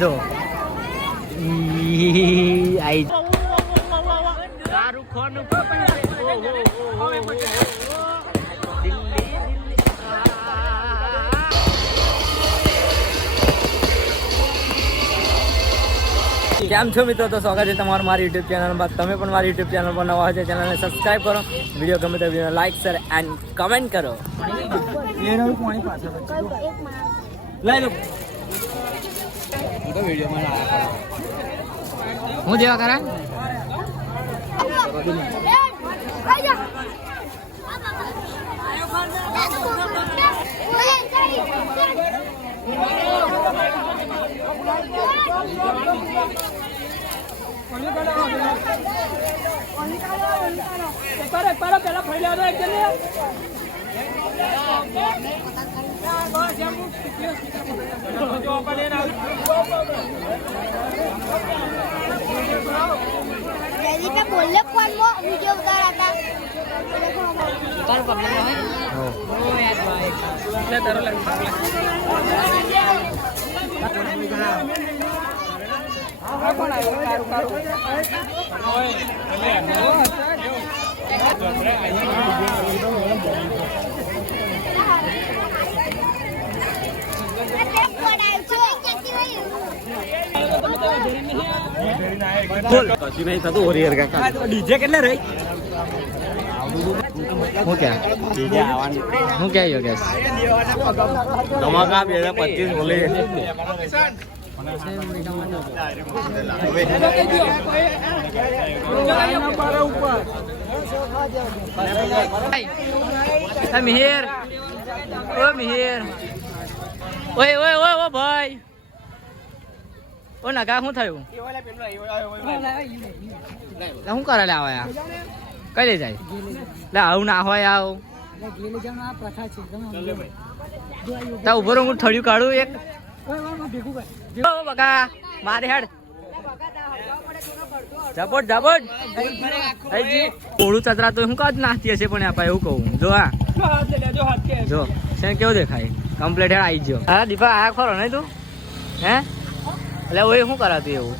જો આઈ શાહરુખ ખાન કેમ છો મિત્રો? તો સ્વાગત છે તમારું મારી યુટ્યુબ ચેનલમાં. તમે પણ મારી યુટ્યુબ ચેનલ પર નવા હોય છે, ચેનલને સબસ્ક્રાઈબ કરો, વિડીયો ગમે તો video like share and comment કરો. હું જેવા કરા પેલા ફરી बोलले कौन वो वीडियो उतार आता कौन प्रॉब्लम है ओ यार भाई ले डर लगता है कौन आयो कारो ओए ડીજે કેટલે રહી હું ક્યાં યોગેશ ધમાકા 2025 બોલે મિહિર ઓ મિહિર ઓય ઓય ઓય ઓ ભાઈ ઓ નકા શું થયું? શું કરે લે આવા કઈ લઈ જાય લે આવું ના હોય આવ તા ઉભો રહો હું થળિયું કાઢું એક બકા મારે હેડ ઝપટ ઝપટ ઓળું ચતરા તો શું કાજ નાખતી હશે પણ આપા એવું કહું જો હા જો છે કેવું દેખાય કમ્પ્લીટ હેડ આવી ગયો. હા દીપા આ ખરો નહીં તું હે એટલે ઓય શું કરાતું એવું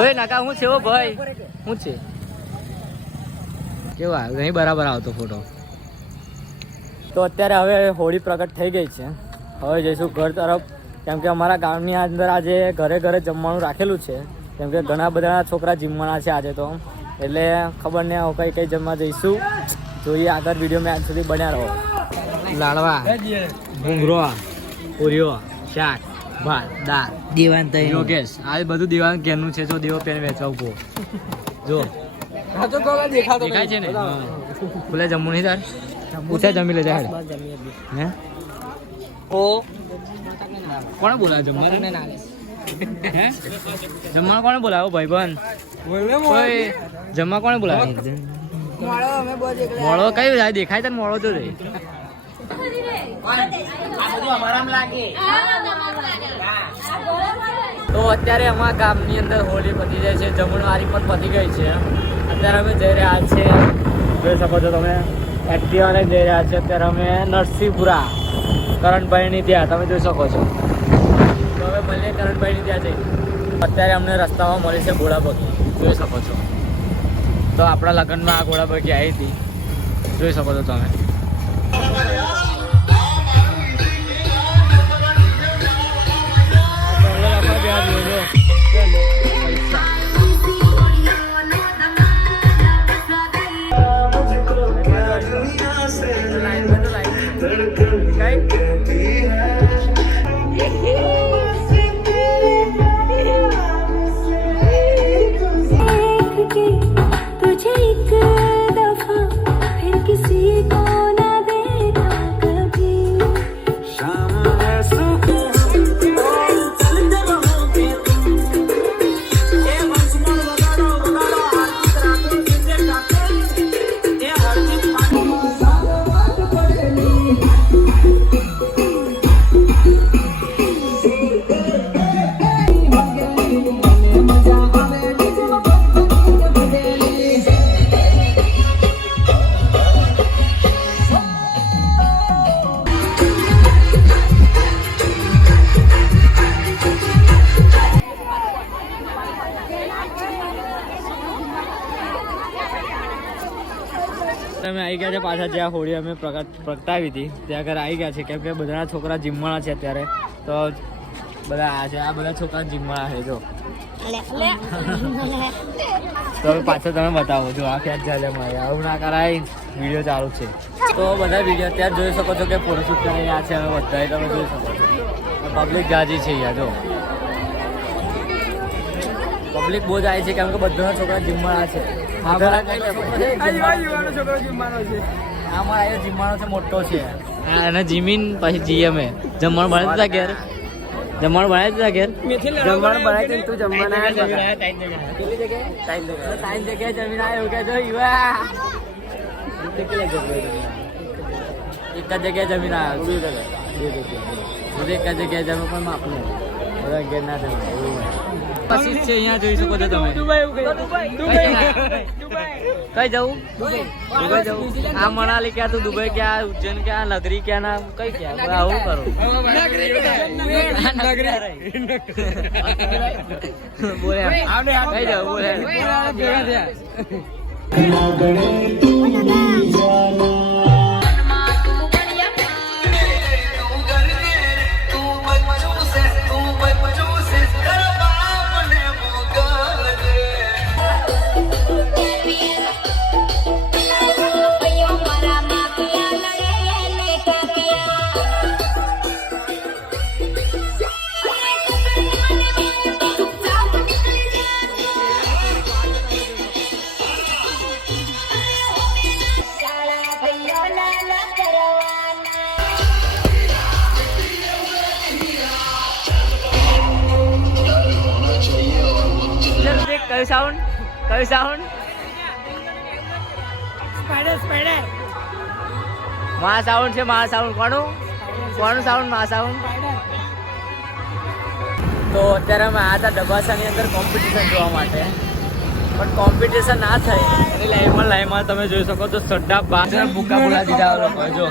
ઓય નાકા હું છે ઓ ભાઈ હું છે કેવા નહીં બરાબર આવતો ફોટો. તો અત્યારે હવે હોળી પ્રગટ થઈ ગઈ છે, હવે જઈશું ઘર તરફ, કેમ કે અમારા ગામની અંદર આજે ઘરે ઘરે જમવાનું રાખેલું છે, કેમ કે ઘણા બધા છોકરા જમવાના છે આજે તો, એટલે ખબર નહીં હવે કઈ જમવા જઈશું, જોઈએ આગળ વિડીયોમાં આજ સુધી બન્યા રહો. લાડવા ભૂંગરો પૂરીઓ શાક ભાત દાળ દીવાન યોગેશ આ બધું દીવાન ઘેરનું છે. જો દેવો પેન વેચવા ઉભો જો દેખાય છે ને ખુલે જમવું નહીં તાર પૂછે જમી લેજે હે ઓ કોણ બોલાવે જમવાનું જમવાનું કોને બોલાવો ભાઈ બંધ જમવા કોને બોલાવે મોળો કઈ જાય દેખાય તને મોળો તો રે તો અત્યારે અમારા ગામની અંદર હોળી પતી જાય છે, જમણવારી પણ પતી ગઈ છે. અત્યારે અમે જઈ રહ્યા છે, જોઈ શકો છો તમે એક્ટિવાને જઈ રહ્યા છે. અત્યારે અમે નરસિંહપુરા કરણભાઈની ત્યાં તમે જોઈ શકો છો. તો હવે મળીએ કરણભાઈની ત્યાં જઈ. અત્યારે અમને રસ્તામાં મળી છે ઘોડાબગી, જોઈ શકો છો. તો આપણા લગ્નમાં આ ઘોડાબગી આવી હતી, જોઈ શકો છો તમે. આવી ગયા છે પાછા જ્યાં હોળી અમે પ્રગટાવી હતી ત્યાં આગળ આવી ગયા છે કેમ કે બધા છોકરા જીમવાના છે અત્યારે તો બધા આ છે આ બધા છોકરા જીમવાના છે જો તો હવે પાછળ તમે બતાવો જો આ ક્યાં ચાલે મારે આવું ના કરાય વિડીયો ચાલુ છે તો બધા વિડીયો અત્યારે જોઈ શકો છો કે ફોટોશૂટ કરી રહ્યા છે હવે બધા તમે જોઈ શકો છો પબ્લિક ગાજી છે અહીંયા જો પબ્લિક બહુ જ આવી છે કેમ કે બધા છોકરા જીમવાના છે છોકરો જીમવાનો છે આમાં આવ્યો જીમવાનો છે મોટો છે અને જીમીન પછી જીએમએ જમવાનું બનાવી દીધા ઘેર જમવાનું બનાવી દીધા ઘેર જમવાનું બનાવી તું જમવાના કેટલી જગ્યાએ ત્રણ જગ્યાએ જમીન આવ્યો કે જો યુવા એક જ જગ્યાએ જમીન આવ્યો એક જ જગ્યાએ જમીન પણ માપનું બધા ઘેર ના થાય પછી છે અહીંયા જોઈ શકો છો તમે કઈ જવું દુબઈ જવું આ મનાલી ક્યાં તું દુબઈ ક્યાં ઉજ્જૈન ક્યાં નગરી ક્યાં ના કઈ ક્યાં આવું કરો બોલે કઈ જવું બોલે કયું સાઉન્ડ મા સાઉન્ડ છે મા સાઉન્ડ કોનું સાઉન્ડ મા સાઉન્ડ તો અત્યારે અમે આવ્યા હતા ડબાસાની અંદર કોમ્પિટિશન જોવા માટે પણ કોમ્પિટિશન ના થઈ એની લાઈવમાં તમે જોઈ શકો છો સડ્ડા બાર ભૂકા બોલા દીધા લોકો જો